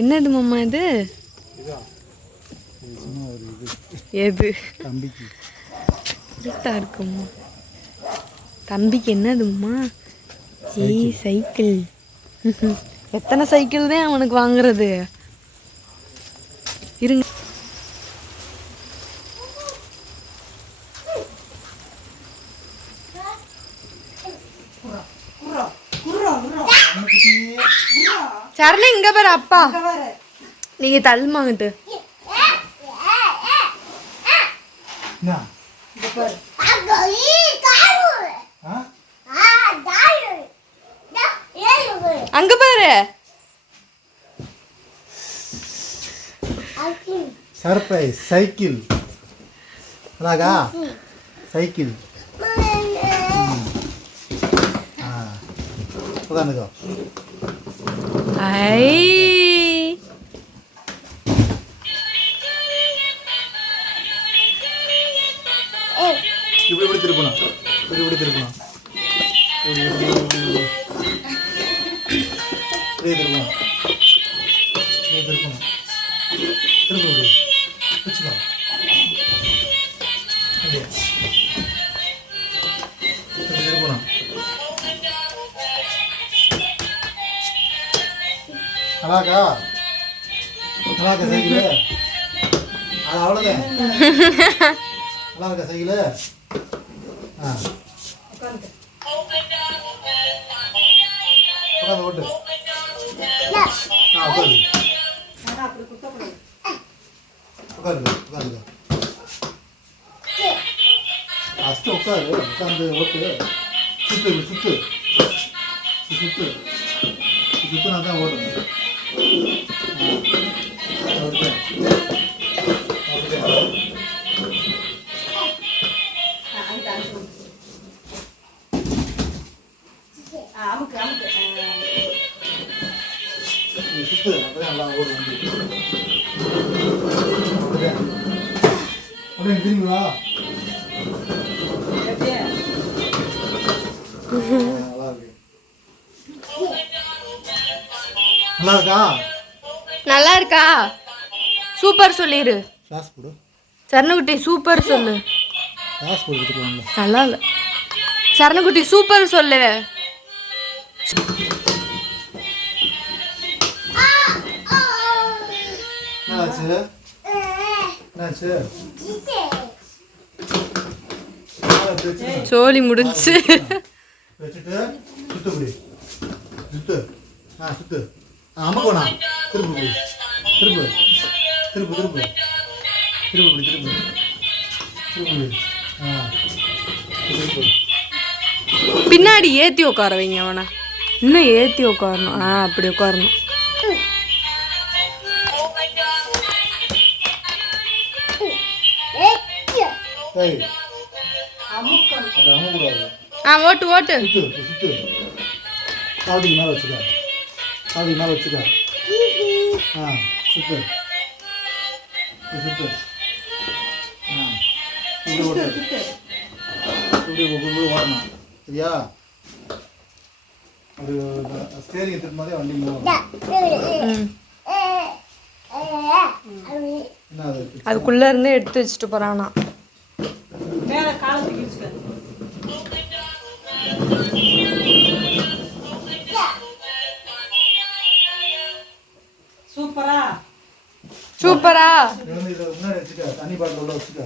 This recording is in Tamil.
என்னது மாமா இது? எது தம்பிக்கு கரெக்டாக இருக்கும்மா. தம்பிக்கு என்னதும்மா? சைக்கிள். எத்தனை சைக்கிள் தான் அவனுக்கு வாங்குறது? இருங்க. சரணி இங்க பாரு அப்பா. நீங்க தள்ளுமாங்கிட்டு அங்க பாரு. Surprise cycle. அழகா சைக்கிள். உட்காந்துக்கோ. ஐ இப்படி திருப்பணும். இப்படி திருப்பணும். இப்படி திருப்பணும். திருப்பணும். திருப்பி வச்சுக்கோ. திருப்பணும். அழகா அழகா சைக்கிள். அது அவ்வளோதான். அழகா சைக்கிள். உட்காந்து ஓட்டு. உட்காந்து உட்காந்து உட்காந்து ஃபஸ்ட்டு உட்காரு. உட்காந்து ஓட்டு. சுத்து சுத்து சுத்து சுத்துனா தான் ஓடணும். சுத்து அப்படியே நல்லா ஓடும். அப்படியே திரும்பி வா. நல்லா இருக்கா? நல்லா இருக்கா? சூப்பர் சொல்லிடு. கிளாஸ் போடு. சரணகுட்டி சூப்பர் சொல்லு. கிளாஸ் போடுறதுக்கு நல்லா இல்லை. சரணகுட்டி சூப்பர் சொல்லு. என்னாச்சு? என்னாச்சு? சோலி முடிஞ்சு. வச்சுட்டு சுத்து இப்படி சுத்து. சுத்து. அம்மா திருப்பு திருப்பு திருப்பு திருப்பு திருப்பு திருப்பு திருப்பு. திருப்பு. பின்னாடி ஏற்றி உட்கார வைங்க அவனை. இன்னும் ஏற்றி உட்காரணும். அப்படி உட்காரணும். ஓட்டு ஓட்டு. சுத்து சுத்து. காதுக்கு மேலே வச்சுக்க. காதுக்கு மேலே வச்சுக்க. சுத்து சுத்து. இப்படி ஓட்டு. இப்படி ஓடணும். சரியா? ஒரு ஸ்டேரிங் திரும்ப மாதிரி வண்டி மூவ். அதுக்குள்ள இருந்து எடுத்து வச்சுட்டு போறானா. சூப்பரா சூப்பரா. முன்னாடி வச்சுக்க. தண்ணி பாட்டில் உள்ள வச்சுக்க.